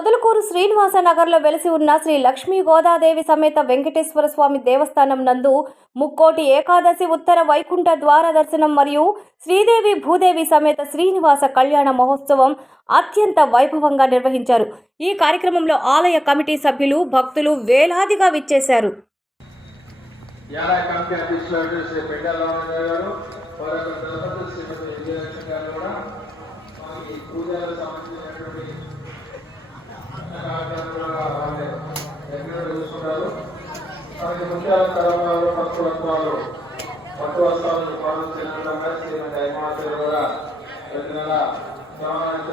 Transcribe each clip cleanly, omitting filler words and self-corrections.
పొదలకూరు శ్రీనివాస నగర్లో వెలిసి ఉన్న శ్రీ లక్ష్మీ గోదాదేవి సమేత వెంకటేశ్వర స్వామి దేవస్థానం నందు ముక్కోటి ఏకాదశి ఉత్తర వైకుంఠ ద్వార దర్శనం మరియు శ్రీదేవి భూదేవి సమేత శ్రీనివాస కళ్యాణ మహోత్సవం అత్యంత వైభవంగా నిర్వహించారు. ఈ కార్యక్రమంలో ఆలయ కమిటీ సభ్యులు, భక్తులు వేలాదిగా విచ్చేశారు. పట్టు వస్త్రాలను పాటించినట్లుగా శ్రీమతి హైమావతి కూడా ప్రతి నెల కళ్యాణానికి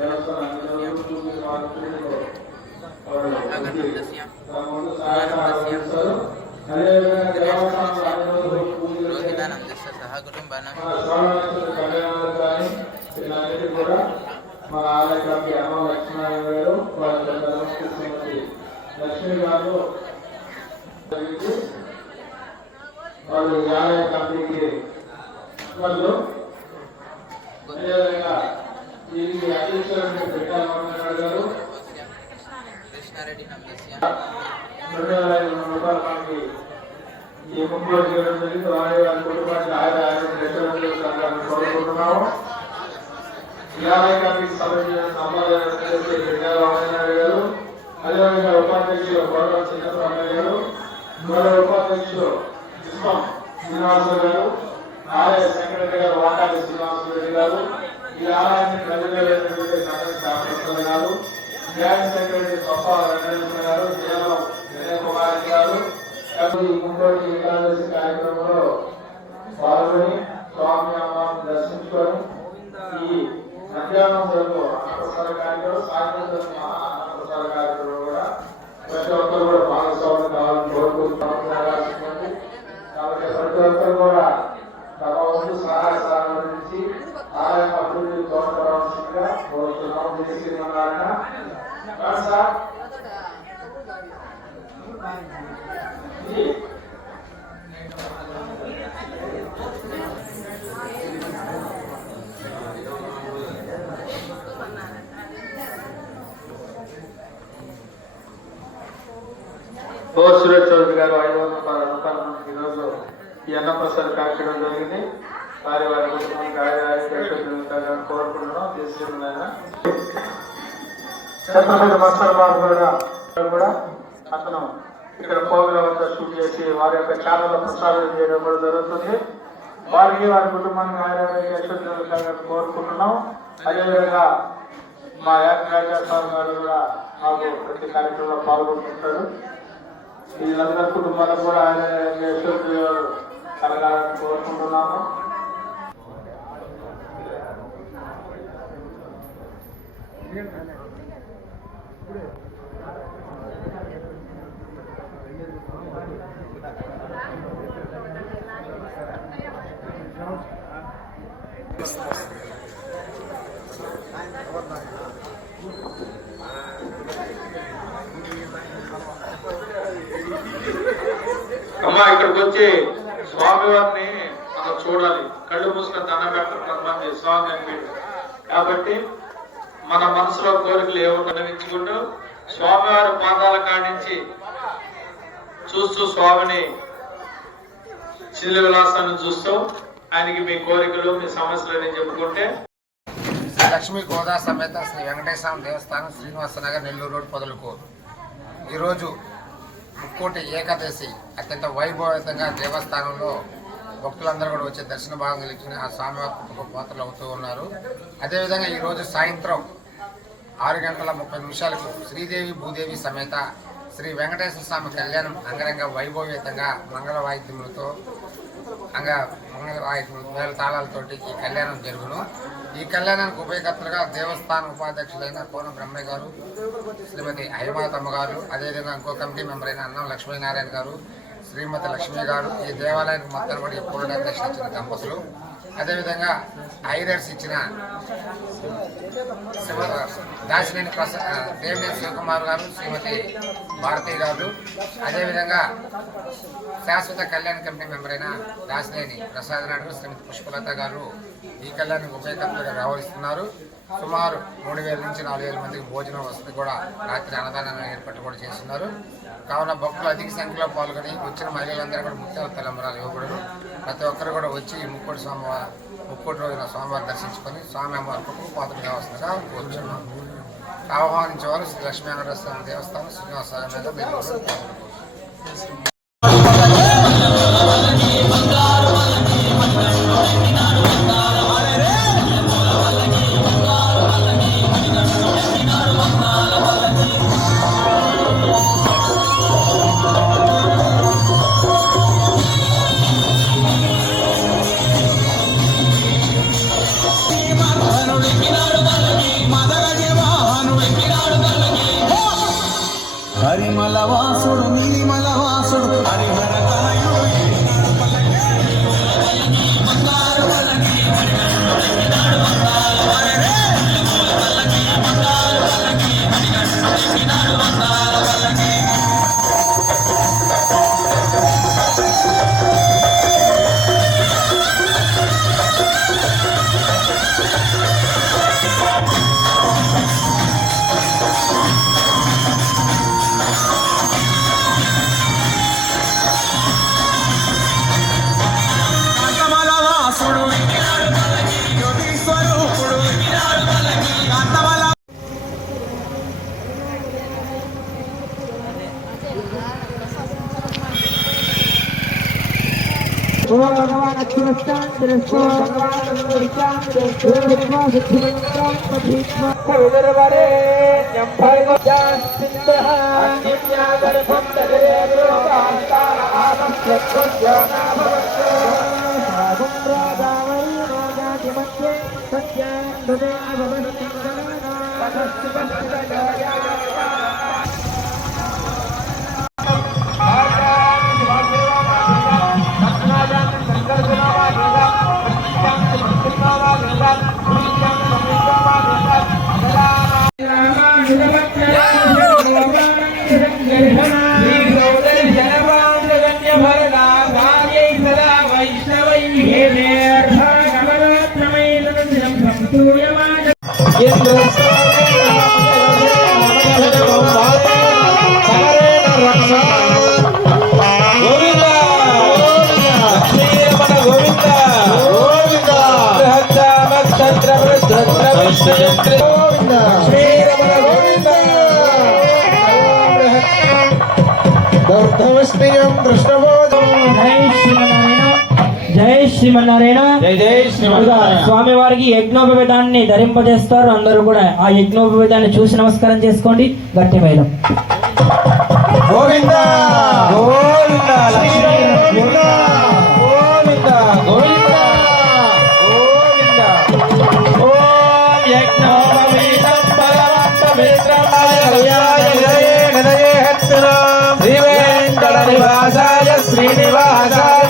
దేవస్థానం కళ్యాణానికి కూడా మన ఆలయ కమిటీ అమ్మ లక్ష్మీనారాయణ గారు శ్రీమతి లక్ష్మీ గారు వాళ్ళు ఆలయ కమిటీకి వాళ్ళు అదేవిధంగా దీనికి అధ్యక్షులు పెట్టాలన్నారు గారు 2,500 రూపాయలు మనకి ఈ ముఖ్య చేయడం జరిగింది. వారి వారి కుటుంబానికి కోరుకుంటున్నాము. ఈ ఆలయ కమిటీ సభ్యులు గారు, అదేవిధంగా ఉపాధ్యక్షులు గౌరవ చంద్రబాబు గారు, గౌరవ ఉపాధ్యక్షులు శ్రీనివాసరావు గారు, ఆలయ సెక్రటరీ గారు వాటాలి శ్రీనివాసరెడ్డి గారు, ఈ ఆలయాన్ని ప్రజలు గారు, జాయింట్ సెక్రటరీ గొప్ప వెంకటేశ్వర గారు, జీవనం వినయ్ కుమార్ గారు ఇంకోటి ఏకాదశి కార్యక్రమంలో పాల్గొని స్వామి అమ్మను దర్శించుకొని ఈ మధ్యాహ్నం వరకు అన్నప్రసాద కార్యక్రమం, సాయంత్రం అన్నప్రసాద కార్యక్రమం కూడా ప్రతి ఒక్కరు కూడా భాగస్వామ్యం కావాలని కోరుకుంటున్నాం. కాబట్టి ప్రతి ఒక్కరు కూడా తమ వంతు సహాయ సహకారం నుంచి ఆలయ అభివృద్ధి తోడ్పడవలసిందిగా కోరుతున్నాం. శ్రీమన్నారాయణ సార్ సురేష్ చౌదరి గారు 500 రూపాయల ఈరోజు ఈ అన్నప్రసాద కార్యక్రమం జరిగింది. వారి వారి కుటుంబానికి కోరుకుంటున్నాం. తీసుకున్నాయన ఛత్రపతి మస్తర్ బాబు కూడా అతను ఇక్కడ ప్రోగ్రాం అంతా షూట్ చేసి వారి యొక్క ఛానల్లో ప్రసారం చేయడం కూడా జరుగుతుంది. వారికి వారి కుటుంబానికి ఆయన కోరుకుంటున్నాం. అదేవిధంగా మా యాజ్ఞ స్వామి గారు కూడా మాకు ప్రతి కార్యక్రమంలో పాల్గొంటుంటారు. వీళ్ళందరి కుటుంబాలకు కూడా ఆయన కలగాలని కోరుకుంటున్నాము. అమ్మా ఇక్కడికి వచ్చి స్వామివారిని మనం చూడాలి. కళ్ళు మూసుకొని దండం పెట్టడం కొంతమంది స్వామి అని. కాబట్టి మన మనసులో కోరికలు ఏమో కనిపించుకుంటూ స్వామివారి పాదాల కాడించి చూస్తూ స్వామిని శిథిల విలాసాన్ని చూస్తూ ఆయనకి మీ కోరికలు మీ సమస్యలు చెప్పుకుంటే లక్ష్మీ గోదా సమేత శ్రీ వెంకటేశ్వర దేవస్థానం శ్రీనివాస నగర్ నెల్లూరు రోడ్ పొదలకూరు. ఈరోజు ముక్కోటి ఏకాదశి అత్యంత వైభవంతంగా దేవస్థానంలో భక్తులందరూ కూడా వచ్చే దర్శన భాగం కలిగిన ఆ స్వామివారి పాత్రలు అవుతూ ఉన్నారు. అదేవిధంగా ఈరోజు సాయంత్రం 6:30 శ్రీదేవి భూదేవి సమేత శ్రీ వెంకటేశ్వర స్వామి కళ్యాణం అంగరంగ వైభవేతంగా మంగళ వాయిద్యములతో మేళ తాళాలతోటి ఈ కళ్యాణం జరుగును. ఈ కళ్యాణానికి ఉభయకర్తలుగా దేవస్థాన ఉపాధ్యక్షులైన కోన బ్రహ్మయ్య గారు, శ్రీమతి హైమాతమ్మ గారు, అదేవిధంగా ఇంకో కమిటీ మెంబర్ అయిన అన్నం లక్ష్మీనారాయణ గారు, శ్రీమతి లక్ష్మి గారు, ఈ దేవాలయానికి మొత్తం కూడా ఎప్పుడు నిర్దేశించిన దంపతులు. అదేవిధంగా ఐరర్స్ ఇచ్చిన దాసినేని దేవినేని శివకుమార్ గారు, శ్రీమతి భారతి గారు, అదేవిధంగా శాశ్వత కళ్యాణ కమిటీ మెంబర్ అయిన దాసినేని ప్రసాద్ నాయుడు, శ్రీమతి పుష్పలత గారు ఈ కళ్యాణానికి ఉపయోగకర్తలుగా వ్యవహరిస్తున్నారు. సుమారు 3000 నుంచి 4000 మందికి భోజనం వసతి కూడా రాత్రి అన్నదానాన్ని ఏర్పాటు కూడా చేస్తున్నారు. కావున భక్తులు అధిక సంఖ్యలో పాల్గొని వచ్చిన మహిళలందరూ కూడా ముత్యాల తలంబరాలు ఇవ్వబడరు. ప్రతి ఒక్కరు కూడా వచ్చి ముక్కోటి రోజున స్వామివారిని దర్శించుకొని స్వామి అమ్మవారికి పాత్రలు కావాల్సిందిగా కోరుచున్నాం. ఆహ్వానించేవారు శ్రీ లక్ష్మీ వెంకటేశ్వర స్వామి దేవస్థానం, శ్రీనివాస మీద నెల్లూరు. హరిమల వాసుడు నీలిమల వాసుడు హరిహర జై శ్రీమన్నారాయణ. స్వామి వారికి యజ్ఞోపవేదాన్ని ధరింపజేస్తారు. అందరూ కూడా ఆ యజ్ఞోపవేదాన్ని చూసి నమస్కారం చేసుకోండి. గట్టి మేళం. గోవింద గోవింద గోవింద గోవింద గోవింద ఓం యజ్ఞోపవీతం పరమంతమిత్రం శ్రీవేంకట నివాసాయ శ్రీనివాసాయ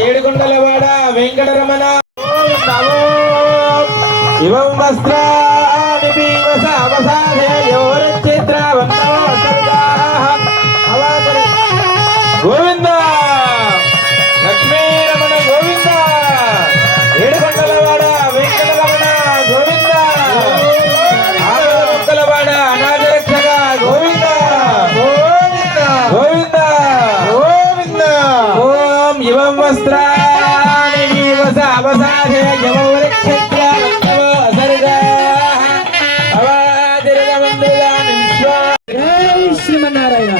ఏడుకొండలవాడ వెంకటరమణ ఇవం వస్త్రాని గోవింద లక్ష్మీ రమణ గోవింద ఏడుకొండలవాడ వెంకటరమణ గోవింద ఆడవాడ అనాథరక్షక గోవింద గోవింద గోవింద గోవింద ఓం ఇవం వస్త్రాని అవసాధే యమవరక్షత్ర శ్రీమన్నారాయణ.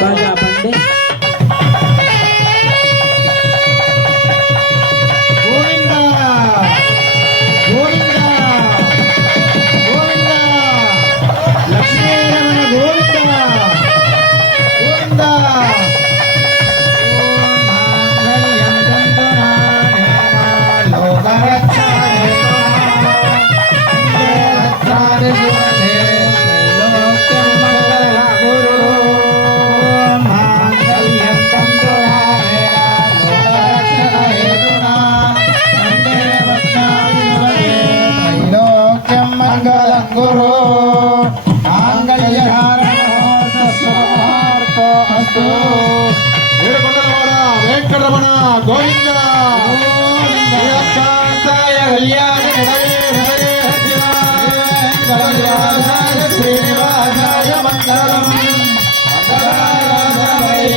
బాగా పండి గోవింద గురు ఏడుకొండలవాడ వెంకటరమణ గోవింద శ్రీకాంతాయ కళ్యాణ శ్రీనివాసాయ మంగళం మంగళాయ